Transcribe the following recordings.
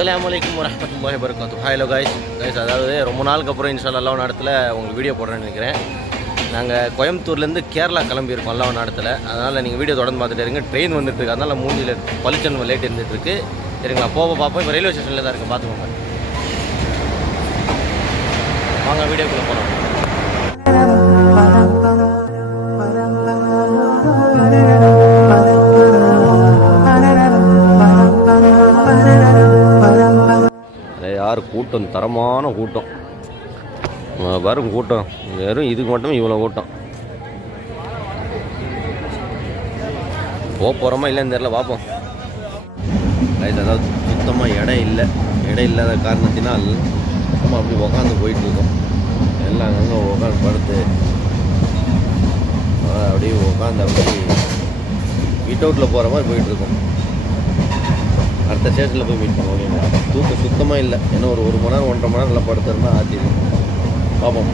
அஸ்ஸலாமு அலைக்கும் வரஹ்மத்துல்லாஹி வபரகாத்துஹு. ஹலோ கைஸ் அதாவது ரொம்ப நாளுக்கு அப்புறம் இன்ஷால்லா அல்லாஹ் நாடத்தில் உங்களுக்கு வீடியோ போடுறேன்னு நினைக்கிறேன். நாங்கள் கோயம்புத்தூர்லேருந்து கேரளா கிளம்பியிருக்கோம் அல்லாஹ் நாடத்தில். அதனால் நீங்கள் வீடியோ தொடர்ந்து பார்த்துட்டு இருங்க. ட்ரெயின் வந்துட்டுருக்கு, அதனால் மூஞ்சியில் பளிச்சன் லேட் இருந்துகிட்ருக்கு. சரிங்களா, போக பார்ப்போம். இப்போ ரயில்வே ஸ்டேஷனில் தான் இருக்கேன், பார்த்துக்கோங்க. வாங்க வீடியோக்குள்ளே போகிறோம். யார் கூட்டம், தரமான கூட்டம் வரும் கூட்டம். வெறும் இதுக்கு மட்டும் இவ்வளோ கூட்டம். போகிறோமா இல்லைன்னு தெரியல, பார்ப்போம். அதாவது சுத்தமாக இடம் இல்லாத காரணத்தினால் சும்மா அப்படி உக்காந்து போயிட்டுருக்கோம். எல்லாம் அங்கங்கே உட்காந்து படுத்து அப்படியே உட்காந்து அப்படி வீட் அவுட்டில் போகிற மாதிரி போயிட்டுருக்கோம். அடுத்த ஸ்டேஷனில் போய் மீட் பண்ணுவோம். தூக்கம் சுத்தமாக இல்லை. ஏன்னா ஒரு மணி நேரம் 1.5 மணி நேரம் நல்லா படுத்துருந்தா ஆச்சு. பார்ப்போம்.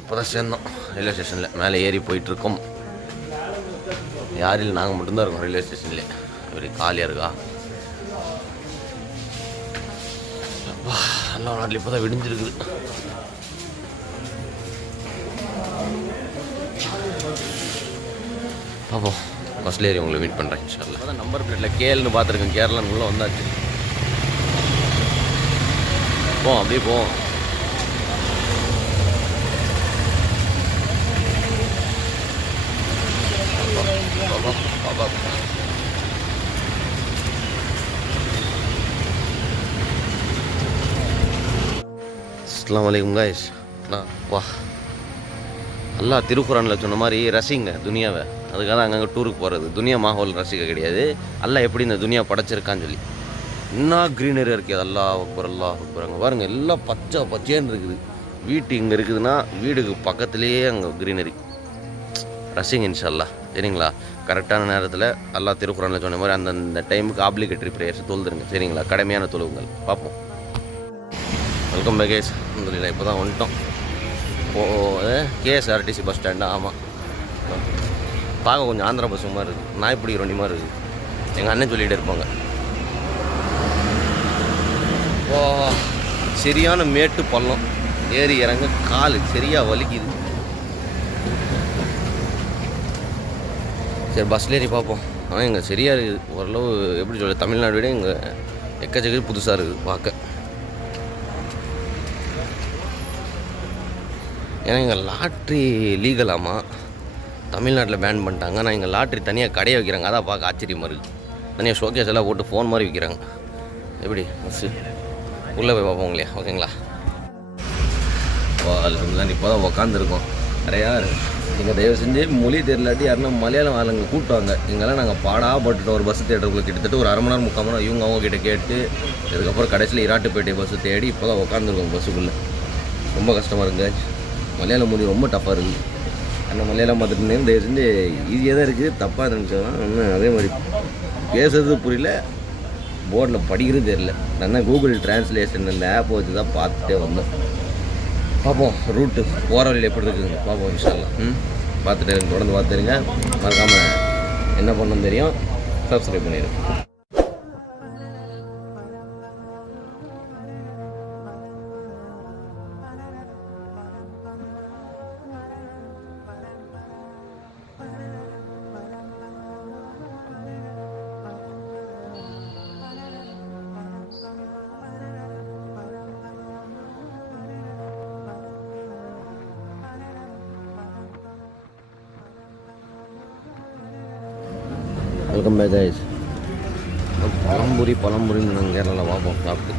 இப்போ தான் சேர்ந்தோம் ரயில்வே ஸ்டேஷனில். மேலே ஏறி போயிட்டுருக்கோம். யாரும் நாங்கள் மட்டும்தான் இருக்கோம் ரயில்வே ஸ்டேஷன்லேயே. இப்படி காலியாக இருக்கா? எல்லா நாட்டில் இப்போ தான் விடிஞ்சிருக்குது. பார்ப்போம். பஸ்ஸில் ஏறி உங்களை மீட் பண்ணுறேன் இன்ஷால்லா. அதான் நம்பர் பிளேட்டில் கேள்னு பார்த்துருக்கேன். கேரளான்னு உள்ளே வந்தாச்சு. அப்படியே போவோம். அஸ்ஸலாமு அலைக்கும் கைஸ். வா, அல்லா திருக்குரானில் சொன்ன மாதிரி ரசிங்க துனியாவை. அதுக்காக தான் அங்கங்கே டூருக்கு போகிறது. துனியா மாஹோல் ரசிக்க கிடையாது. அல்லா எப்படி இந்த துனியா படைச்சிருக்கான்னு சொல்லி என்ன க்ரீனரி இருக்குது. அல்லாஹ் அக்பர் அல்லாஹ் அக்பர். அங்கே பாருங்கள், எல்லாம் பச்சைன்னு இருக்குது. வீட்டு இங்கே இருக்குதுன்னா வீடுக்கு பக்கத்துலேயே அங்கே க்ரீனரி. ரசிங்க இன்ஷால்லா. சரிங்களா, கரெக்டான நேரத்தில் அல்லா திருக்குரானில் சொன்ன மாதிரி அந்தந்த டைமுக்கு ஆப்ளிகேட்டரி ப்ரேயர்ஸ் தொழுதுருங்க. சரிங்களா, கடமையான தொழுவுங்கள். பார்ப்போம். Welcome back guys. இல்லை இப்போ தான் வந்துட்டோம். கேஎஸ்ஆர்டிசி பஸ் ஸ்டாண்டா? ஆமாம். பார்க்க கொஞ்சம் ஆந்திரா பஸ் மாதிரி இருக்குது. நான் இப்படி ரெண்டு மாதிரி இருக்குது. எங்கள் அண்ணன் சொல்லிகிட்டே இருப்பாங்க. சரியான மேட்டு பள்ளம். ஏறி இறங்க கால் சரியாக வலிக்குது. சரி, பஸ்ஸில் ஏறி பார்ப்போம். ஆனால் இங்கே சரியாக இருக்குது ஓரளவு. எப்படி சொல்ல, தமிழ்நாடு விட இங்கே எக்கச்சக்க புதுசாக இருக்குது பார்க்க. ஏன்னா இங்கே லாட்ரி லீகலாமா தமிழ்நாட்டில் பேன் பண்ணிட்டாங்க. ஆனால் இங்கே லாட்ரி தனியாக கடையை வைக்கிறாங்க. அதான் பார்க்க ஆச்சரியமாக இருக்குது. தனியாக ஷோகேஸ் எல்லாம் போட்டு ஃபோன் மாதிரி விற்கிறாங்க. எப்படி பஸ்ஸு உள்ளே போய் பார்ப்போம் இல்லையா? ஓகேங்களா. இப்போ தான் உக்காந்துருக்கோம். நிறையா இங்கே தயவு செஞ்சு மொழி தெரியலாட்டி யாருன்னா மலையாளம் ஆளுங்க கூப்பிட்டாங்க. இங்கெல்லாம் நாங்கள் பாடாப்பட்டுட்டோம். ஒரு பஸ்ஸு தேட்டருக்குள்ளே கிட்டத்தட்ட ஒரு 1/2 மணி நேரம் 3/4 மணி நேரம் இவங்க அவங்ககிட்ட கேட்டு அதுக்கப்புறம் கடைசியில் இராட்டுப்பேட்டை பஸ்ஸு தேடி இப்போ தான் உட்காந்துருக்கோம் பஸ்ஸுக்குள்ளே. ரொம்ப கஷ்டமாக இருக்குங்க. மலையாளம் மொழி ரொம்ப டஃப்பாக இருக்குது. அந்த மலையாளம் பார்த்துட்டு தயவு செஞ்சு ஈஸியாக தான் இருக்குது. தப்பாக இருந்துச்சுன்னா இன்னும் அதே மாதிரி பேசுறது புரியல, போர்டில் படிக்கிறது தெரியல. நான் கூகுள் டிரான்ஸ்லேஷன் இந்த ஆப்பை வச்சு தான் பார்த்துட்டே வந்தோம். பார்ப்போம் ரூட்டு போகிற வழியில் எப்படி இருக்குதுங்க பார்ப்போம் இன்ஷால்லா. பார்த்துட்டு தொடர்ந்து பார்த்துருங்க. மறக்காமல் என்ன பண்ணணும் தெரியும், சப்ஸ்கிரைப் பண்ணிடுங்க. Welcome back guys. பழம்புரின்னு நாங்கள் கேரளாவில் பார்ப்போம் சாப்பிட்டு.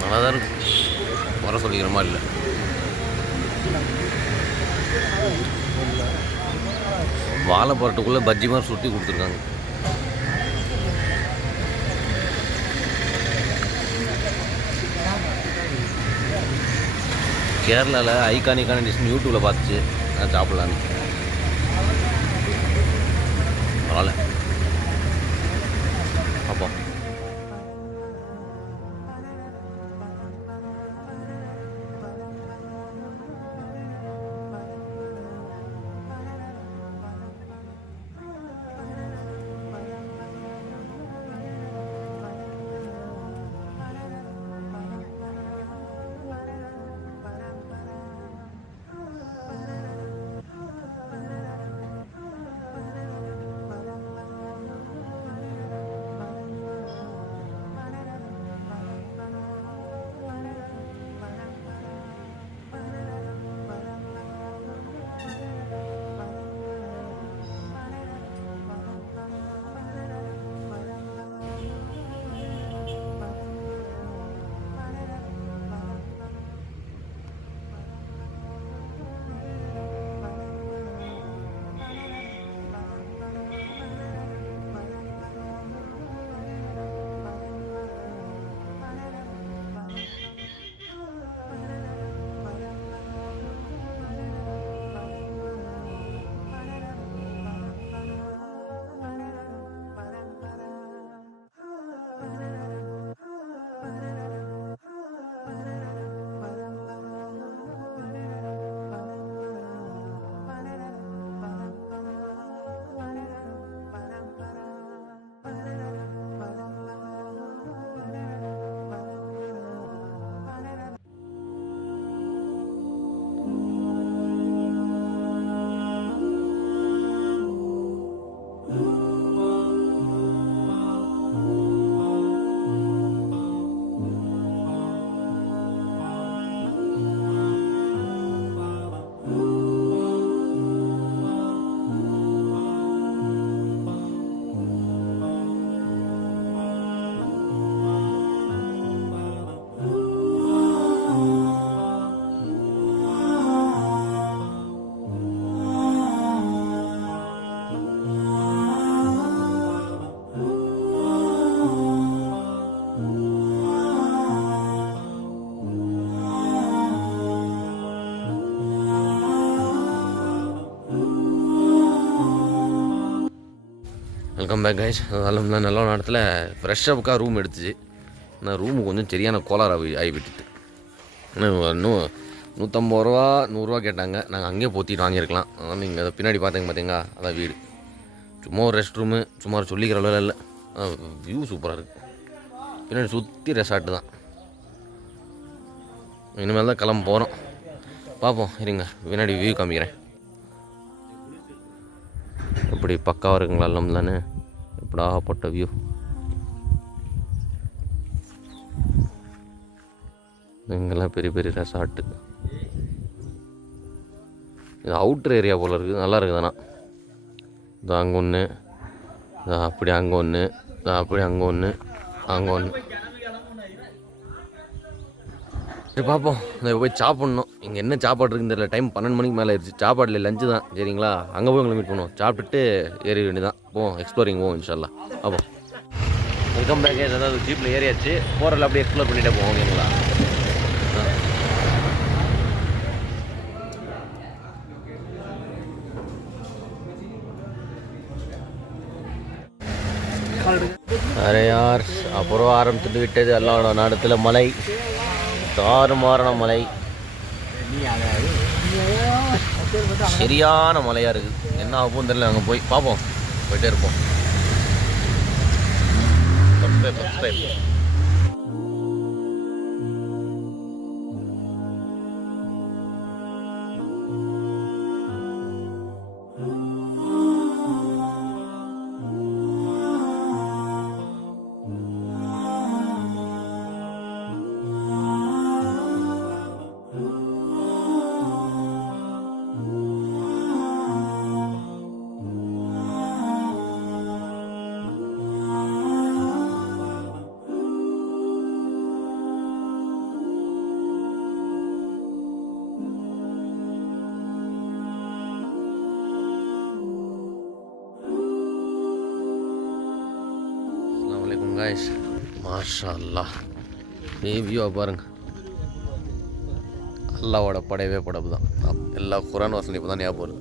நல்லா தான் இருக்கும். வர சொல்லிக்கிற மாதிரி இல்லை. வாழை பரட்டுக்குள்ளே பஜ்ஜி மாதிரி சுட்டி கொடுத்துருக்காங்க. கேரளாவில் ஐகானிக்கான டிஷ் யூடியூப்பில் பார்த்துச்சு நான் சாப்பிட்லான்னு. பரவாயில்ல அப்போ வெல்கம் பேக் கைஸ். அதெல்லாம் நல்ல நேரத்தில் ஃப்ரெஷ்ஷப்புக்காக ரூம் எடுத்துச்சு. ஆனால் ரூமு கொஞ்சம் சரியான கோளாறு ஆகிவிட்டுது. இன்னும் 150 ரூபா 100 கேட்டாங்க. நாங்கள் அங்கேயே போத்திட்டு வாங்கியிருக்கலாம். அதனால் நீங்கள் அதை பின்னாடி பார்த்தீங்களா, அதான் வீடு. சும்மா ஒரு ரெஸ்ட் ரூமு, சும்மா சொல்லிக்கிற அளவில் இல்லை. வியூ சூப்பராக இருக்குது. பின்னாடி சுற்றி ரெசார்ட்டு தான். இனிமேல் தான் கிளம்ப போகிறோம். பார்ப்போம் இருங்க, பின்னாடி வியூ காமிக்கிறேன். இப்படி பக்காவாக இருக்குங்களா எல்லாம் தானே. எப்படாப்பட்ட வியூ. இங்கெல்லாம் பெரிய பெரிய ரெசார்ட்டு. இது அவுட்ரு ஏரியா போல் இருக்குது. நல்லா இருக்குது. ஆனால் இது அங்கே ஒன்று, அப்படி அங்கே ஒன்று, அப்படி அங்கே ஒன்று, அங்கே ஒன்று. சரி பார்ப்போம். இந்த போய் சாப்பிட்ணும். இங்கே என்ன சாப்பாடு இருக்குன்னு தெரியல. டைம் 12 மணிக்கு மேலே ஆயிடுச்சு. சாப்பாடில் லஞ்சு தான். சரிங்களா, அங்கே போய் உங்களை மீட் பண்ணுவோம். சாப்பிட்டுட்டு ஏறி வேண்டியதான். போவோம், எக்ஸ்ப்ளோரிங் போவோம் இன்ஷால்லா. அப்போ வெல்கம் பேக். ஏதாவது ஜீப்பில் ஏறியாச்சு. போகிறல அப்படியே எக்ஸ்ப்ளோர் பண்ணிகிட்டே போவோம். ஓகேங்களா. அரே யார், அப்புறம் ஆரம்பிச்சுட்டு விட்டது. எல்லாரோட நாடத்தில் மலை, தாறுமாறான மலை, சரியான மலையாக இருக்குது. என்ன ஆகும் தெரியல. அங்கே போய் பார்ப்போம். போயிட்டே இருப்போம். guys, மாஷா அல்லாஹ். வியூவை பாருங்க. அல்லாவோட படையவே படைப்பு தான். எல்லா குரான் வசனம் இப்போ தான் ஞாபகம் வருது.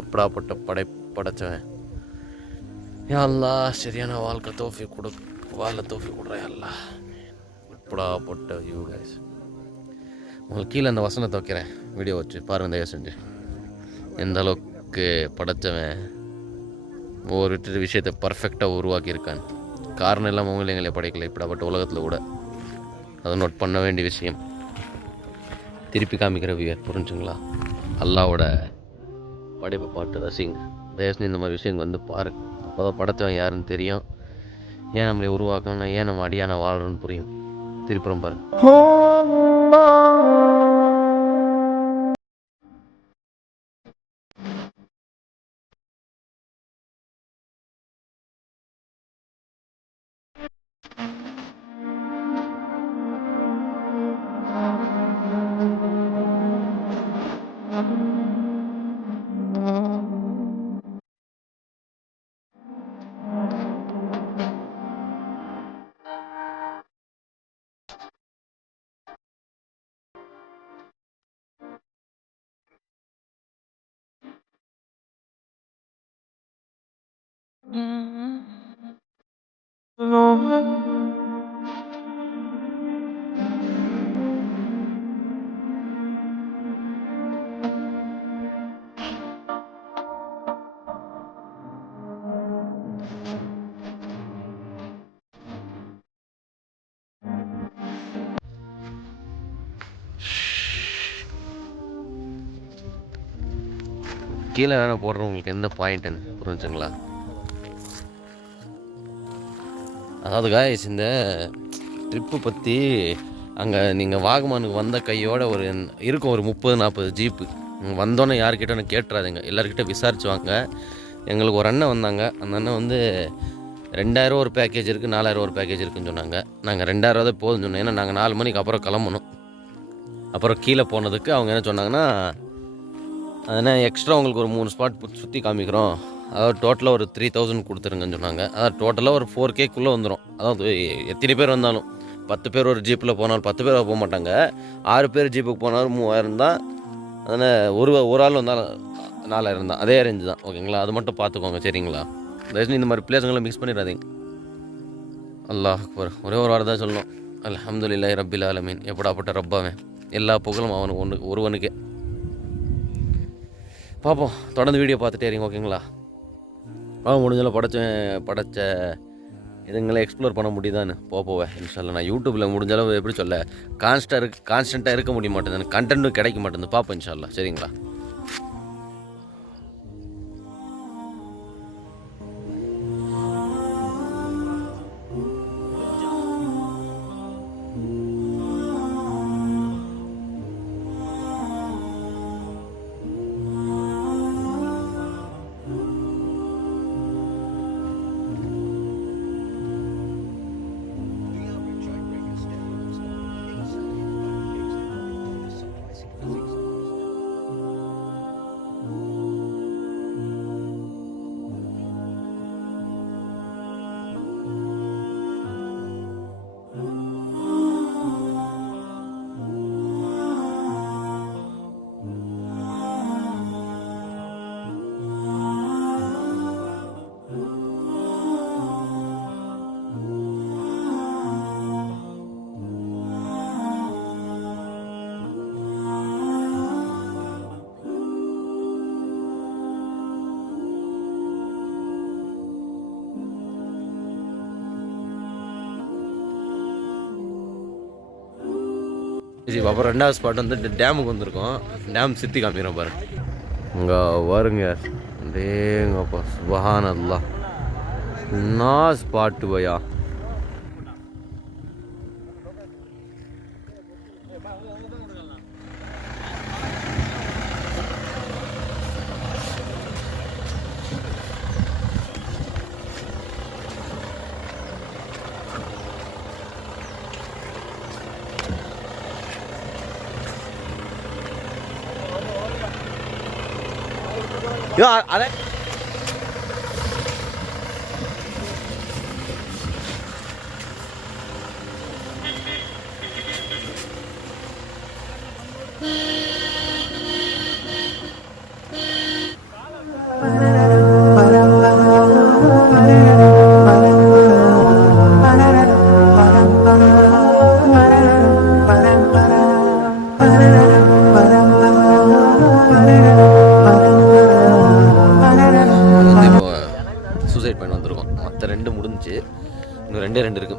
எப்படாப்பட்ட படைச்சவன் யா அல்லாஹ், சரியான வாழ்க்கை தோஃபி கொடு, வாழ தோஃபி கொடுறேன் அல்லா. எப்படாப்பட்ட யூ கைஸ். உங்களுக்கு கீழே அந்த வசனத்தை வைக்கிறேன், வீடியோ வச்சு பாருங்கள் தயவு செஞ்சு. எந்த அளவுக்கு படைச்சவன் ஒரு விஷயத்தை பர்ஃபெக்டாக உருவாக்கியிருக்கான். காரணம் இல்லாமல் அவங்களே எங்களை படைக்கலை இப்படிப்பட்ட உலகத்தில் கூட. அதை நோட் பண்ண வேண்டிய விஷயம். திருப்பி காமிக்கிற புரிஞ்சுங்களா? அல்லாவோட படைப்பை பாட்டு ரசிங்க தயவுசெய்து. இந்த மாதிரி விஷயங்கள் வந்து பாரு, அப்போ தான் படைத்தவன் யாருன்னு தெரியும், ஏன் நம்மளை உருவாக்கணும், ஏன் நம்ம அடியான வாழ்றோன்னு புரியும். திருப்புறம் பாரு. கீழே வேணால் போடுறவங்களுக்கு எந்த பாயிண்ட்டுன்னு புரிஞ்சுங்களா? அதாவது காய்ஸ், இந்த ட்ரிப்பு பற்றி அங்கே நீங்கள் வாகமானுக்கு வந்த கையோட இருக்கும் ஒரு 30-40 ஜீப்பு. வந்தோன்னே யார்கிட்ட கேட்டுறாதுங்க, எல்லாருக்கிட்ட விசாரிச்சு வாங்க. எங்களுக்கு ஒரு அண்ணன் வந்தாங்க. அந்த அண்ணன் வந்து 2000 ஒரு பேக்கேஜ் இருக்குது, 4000 ஒரு பேக்கேஜ் இருக்குதுன்னு சொன்னாங்க. நாங்கள் 2000 தான் போதும்னு சொன்னோம். ஏன்னா நாங்கள் 4 மணிக்கு அப்புறம் கிளம்பணும். அப்புறம் கீழே போனதுக்கு அவங்க என்ன சொன்னாங்கன்னா, அதனால் எக்ஸ்ட்ரா உங்களுக்கு ஒரு 3 ஸ்பாட் சுற்றி காமிக்கிறோம், அதாவது டோட்டலாக ஒரு 3000 கொடுத்துருங்கன்னு சொன்னாங்க. அதாவது டோட்டலாக ஒரு 4Kக்குள்ளே வந்துடும். அதாவது எத்தனை பேர் வந்தாலும், 10 பேர் ஒரு ஜீப்பில் போனாலும் 10 பேர் போக மாட்டாங்க. 6 பேர் ஜீப்புக்கு போனாலும் 3000 தான். அதனால் ஒரு ஆள் வந்தாலும் 4000 தான். அதே ரேஞ்சு தான், ஓகேங்களா? அது மட்டும் பார்த்துக்கோங்க, சரிங்களா? தயவுசெய்து இந்த மாதிரி பிளேஸுங்களை மிக்ஸ் பண்ணிடாதீங்க. அல்லாஹ் அக்பர். ஒரே ஒரு வாரம் தான் சொல்லணும், அல்ஹம்துலில்லாஹி ரப்பில் ஆலமீன். எப்படாப்பட்ட ரப்பாவன், எல்லா புகழும் அவனுக்கு ஒருவனுக்கே. பார்ப்போம், தொடர்ந்து வீடியோ பார்த்துட்டே இருங்க, ஓகேங்களா? முடிஞ்சாலும் படைச்ச இதுங்களை எக்ஸ்ப்ளோர் பண்ண முடியுதான்னு போவேன் இன்ஷால்லா. நான் யூடியூப்பில் முடிஞ்சாலும் எப்படி சொல்ல, கான்ஸ்டண்ட்டாக இருக்க முடிய மாட்டேங்குது, கண்டென்ட்டும் கிடைக்க மாட்டேங்குது. பார்ப்போம் இன்ஷால்லா, சரிங்களா? சரி, அப்புறம் 2வது ஸ்பாட் வந்து டேமுக்கு வந்திருக்கோம். டேம் சுற்றி காமிக்கிறோம் பாருங்க. இங்கே வருங்க, டேங்கப்பா சுபஹானல்லாஹ், என்ன ஸ்பாட்டு பையா. அదే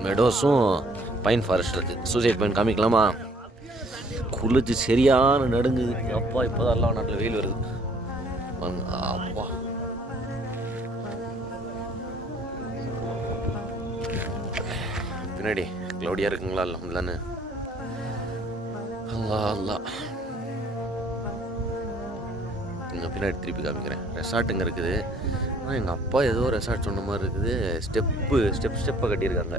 மெடோஸும் பைன் ஃபாரஸ்ட் இருக்குது. சூசைட் பாயிண்ட் காமிக்கலாமா? குளிச்சு சரியான நடுங்குது. அப்பா இப்போதான் எல்லா நாட்டில் வெயில் வருது. அப்பா பின்னாடி க்ளௌடியாக இருக்குங்களா? இல்லைன்னு அல்லா அல்லா. இங்கே பின்னாடி திருப்பி காமிக்கிறேன். ரெசார்ட்டுங்க இருக்குது. ஆனால் எங்கள் அப்பா ஏதோ ரெசார்ட் சொன்ன மாதிரி இருக்குது. ஸ்டெப்பை கட்டியிருக்காங்க.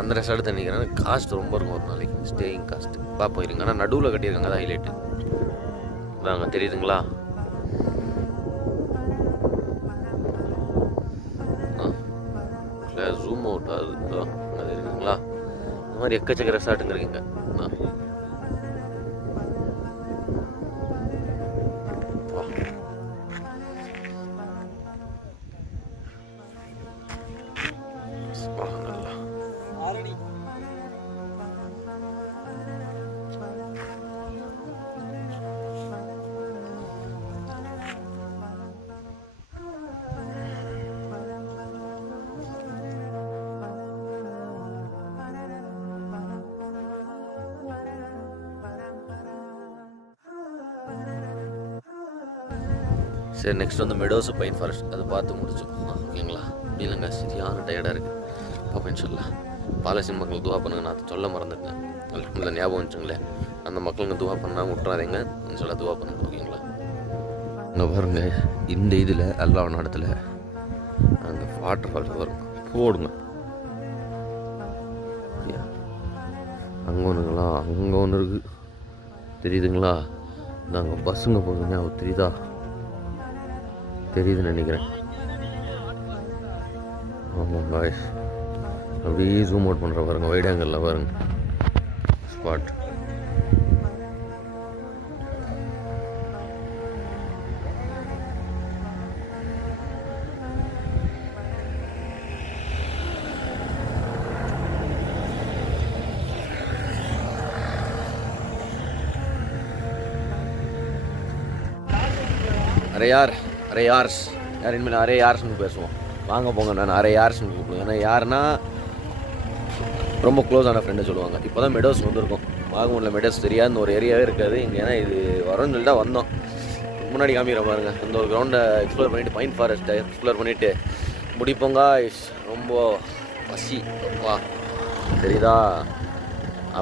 அந்த ரெசார்ட் தான் நினைக்கிறேன். காஸ்ட் ரொம்ப இருக்கும் ஒரு நாளைக்கு, ஸ்டேயிங் காஸ்ட் பார்ப்போம் இருங்க. ஆனால் நடுவில் கட்டியிருக்காங்க, அதான் ஹைலைட்டு. வாங்க தெரியுதுங்களா? ஜூம் அவுட் ஆகுது. அது இருக்குங்களா? இந்த மாதிரி எக்கச்சக்க ரெசார்ட்டுங்க இருக்குங்க. சரி, நெக்ஸ்ட் வந்து மெடோஸ் பைன் ஃபாரஸ்ட். அதை பார்த்து முடிச்சோம். ஓகேங்களா? இல்லைங்க, சரியான டயர்டாக இருக்குது. பார்ப்பேன் சொல்லலாம். பாலஸ்தீன் மக்களுக்கு துவா பண்ணுங்க. நான் சொல்ல மறந்துட்டேன். இல்லை ஞாபகம் வச்சுங்களேன். அந்த மக்களுங்க துவா பண்ணால் விட்டுறாதீங்க. சொல்ல துவா பண்ணுங்க. ஓகேங்களா? இங்கே பாருங்க, இந்த இதில் எல்லா இடத்துல அங்கே வாட்டர் ஃபால்ஸ் வரும். போடுங்க. அங்கே ஒன்றுங்களா? அங்கே ஒன்று இருக்குது தெரியுதுங்களா? நாங்கள் பஸ்ஸுங்க போகுதுங்க. தெரியுதா? தெரியுதுன்னு நினைக்கிறேன். ஆமாம் காய்ஸ், அப்படியே ஜூம் அவுட் பண்ணுற பாருங்க. வைட் ஆங்கிளில் பாருங்க ஸ்பாட். அரே யார்ஸ் யார் இனிமேல் அரே யார்ஸ்னு பேசுவோம். வாங்க போங்க, நான் அரே யார்ஸ்னு கூப்பிடுவேன். ஏன்னா யாருன்னா ரொம்ப க்ளோஸான ஃப்ரெண்டு சொல்லுவாங்க. இப்போ தான் மெடோஸ் வந்திருக்கோம். வாகமூரில் மெடோஸ் தெரியாதுன்னு ஒரு ஏரியாவே இருக்காது இங்கே. ஏன்னா இது வரும்னு சொல்லி தான் வந்தோம். முன்னாடி காமிக்கிற பாருங்க. இந்த ஒரு கிரவுண்டை எக்ஸ்ப்ளோர் பண்ணிவிட்டு பைன் ஃபாரஸ்ட்டை எக்ஸ்ப்ளோர் பண்ணிவிட்டு முடிப்போங்க. ரொம்ப பசி. வா தெரியுதா?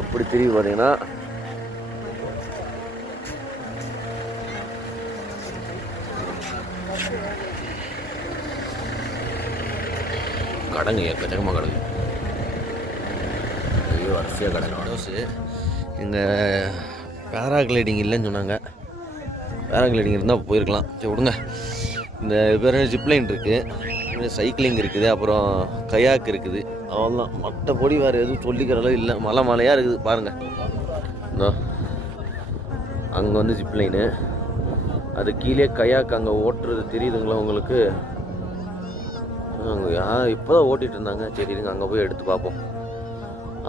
அப்படி திரும்பி பார்த்தீங்கன்னா கடங்க எக்கச்சக்கமாக கடங்க. ஐயோ வரிசையாக கடங்க. மெடோஸு இங்கே பேராகிளைடிங் இல்லைன்னு சொன்னாங்க. பேராகிளைடிங் இருந்தால் போயிருக்கலாம். சரி விடுங்க. இந்த பேர் ஜிப்லைன் இருக்குது, சைக்கிளிங் இருக்குது, அப்புறம் கயாக் இருக்குது. அவ்வளோதான். மற்றபடி வேறு எதுவும் சொல்லிக்கிற அளவு இல்லை. மலையாக இருக்குது பாருங்கள். இதோ அங்கே வந்து ஜிப்லைனு, அது கீழே கயாக் அங்கே ஓட்டுறது தெரியுதுங்களா உங்களுக்கு? அங்கே இப்போ தான் ஓட்டிகிட்டு இருந்தாங்க. சரி இருங்க அங்கே போய் எடுத்து பார்ப்போம்.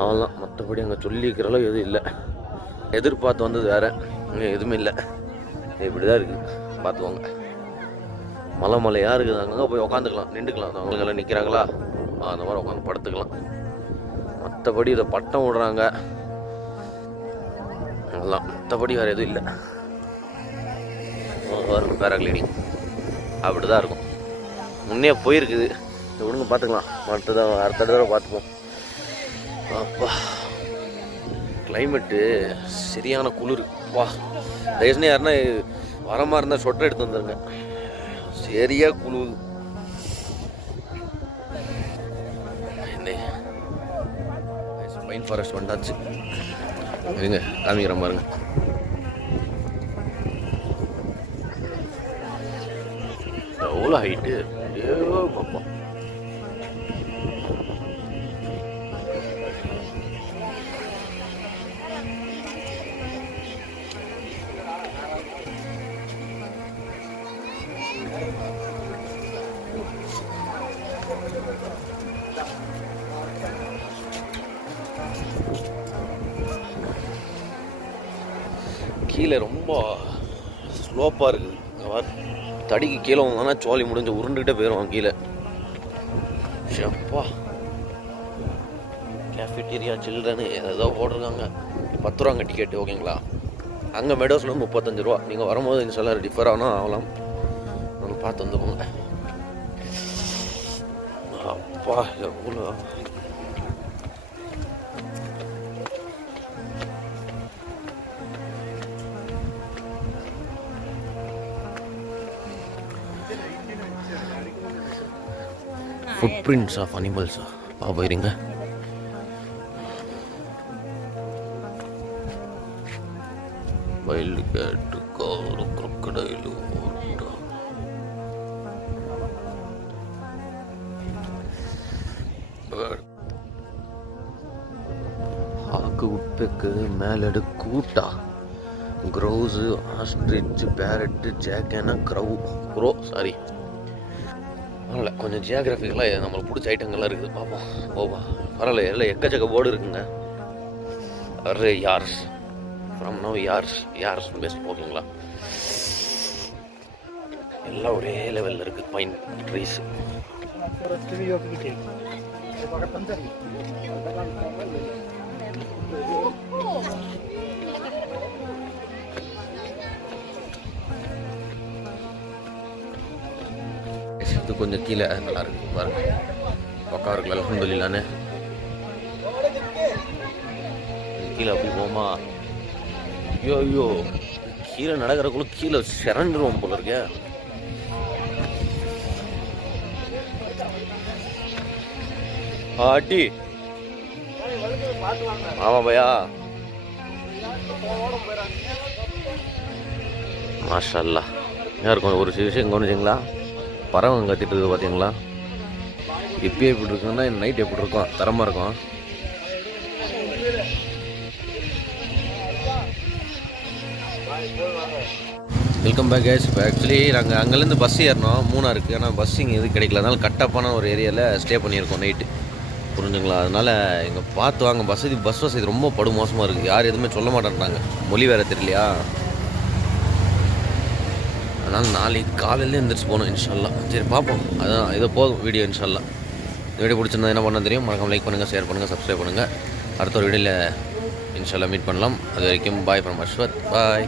அவன்தான். மற்றபடி அங்கே சொல்லிக்கிற அளவு எதுவும் இல்லை. எதிர்பார்த்து வந்தது வேறு, இங்கே எதுவுமே இல்லை. இப்படி தான் இருக்குது, பார்த்துக்கோங்க. மலையாக இருக்குது. அங்கே போய் உக்காந்துக்கலாம், நின்றுக்கலாம். அவங்களுக்கெல்லாம் நிற்கிறாங்களா? அந்த மாதிரி உட்காந்து படுத்துக்கலாம். மற்றபடி இதை பட்டம் விடுறாங்க அதெல்லாம். மற்றபடி வேறு எதுவும் இல்லை. வரும் பேராகிளைடிங் அப்படி தான் இருக்கும். முன்னே போயிருக்குது. விடுங்க பார்த்துக்கலாம். மற்றதான் அடுத்த தடவை பார்த்துப்போம். அப்பா கிளைமேட்டு சரியான குளிர். வா தயவுசெய்து யாருன்னா வர மாதிரி இருந்தால் சொட்டர் எடுத்து வந்துருங்க. சரியாக குளிர். பைன் ஃபாரஸ்ட் வந்தாச்சு. இருங்க காமிக்கிற பாருங்க. எவ்வளோ ஹைட்டு! ஏதோ பாப்பா கீழே ரொம்ப ஸ்லோப்பாக இருக்குது. தடிக்கு கீழே வந்தானா சோழி முடிஞ்சு உருண்டுகிட்டே போயிடுவான் கீழே. அப்பா கேஃபிட்டீரியா சில்ட்ரனு ஏதோ போட்டிருக்காங்க. 10 ரூபாங்க டிக்கெட்டு, ஓகேங்களா. அங்கே மெடோஸில் 35 ரூபா. நீங்கள் வரும்போது இன்ஷால்லா டிஃபர் ஆனால் ஆகலாம். நம்ம பார்த்து வந்துக்கோங்க. அப்பா எவ்வளோ ஃபுட் பிரிண்ட்ஸ் ஆஃப் அனிமல்ஸா போயிருங்க. வைல்டு கேட்டு, காரு, crocodile, ஹாக்கு, உட்பெக்கு, மேலடு, கூட்டா, க்ரௌஸு, ஆஸ்ட்ரிச், பேரட்டு, ஜாக்கேனா, க்ரோ சாரி. பரவாயில்ல, கொஞ்சம் ஜியாகிராஃபிக்கெலாம் நம்மளுக்கு பிடிச்ச ஐட்டங்கள்லாம் இருக்குது. பார்ப்போம். ஓவா பரவாயில்ல, எல்லாம் எக்கச்சக்க போர்டு இருக்குங்க. அரே yards from no yards best, ஓகேங்களா. எல்லாம் ஒரே லெவலில் இருக்குது. Pine trees. இது கொஞ்சம் கீழே நல்லா இருக்கு பாருங்க. பக்கா இருக்குல்ல, அல்ஹம்துலில்லாஹ்னு. கீழே அப்படி போமா. ஐயோ கீழே நடக்கிறக்குள்ள கீழே சிறண்டுருவோம் போல இருக்க. ஆட்டி ஆமா பையா, மாஷா அல்லாஹ். யாருக்கும் ஒரு விஷயம் கவனிச்சிங்களா? பறவை கத்திட்டு இருக்குது பார்த்தீங்களா? இப்பயே எப்படி இருக்குன்னா நைட் எப்படி இருக்கும், தரமாக இருக்கும். Welcome back guys. இப்போ ஆக்சுவலி நாங்கள் அங்கேருந்து பஸ் ஏறினோம் மூணாருக்கு. ஆனால் பஸ் இங்கே எதுவும் கிடைக்கல. அதனால கட்டப்பான ஒரு ஏரியாவில் ஸ்டே பண்ணியிருக்கோம் நைட்டு, புரிஞ்சுங்களா. அதனால் இங்கே பார்த்து வாங்க. பஸ் வசதி ரொம்ப படுமோசமாக இருக்குது. யார் எதுவுமே சொல்ல மாட்டேன்றாங்க, மொழி வேறு தெரியலையா. அதனால் நாளைக்கு காலையில் எழுந்திரிச்சு போகணும் இன்ஷால்லா. சரி பார்ப்போம். அதான் இதை போதும் வீடியோ இன்ஷால்லா. இந்த வீடியோ பிடிச்சிருந்தா என்ன பண்ண தெரியும், மறக்காம லைக் பண்ணுங்கள், ஷேர் பண்ணுங்கள், சப்ஸ்கிரைப் பண்ணுங்கள். அடுத்த ஒரு வீடியோவில் இன்ஷால்லா மீட் பண்ணலாம். அது வரைக்கும் பாய் ஃப்ரம் அஸ்வத். பாய்.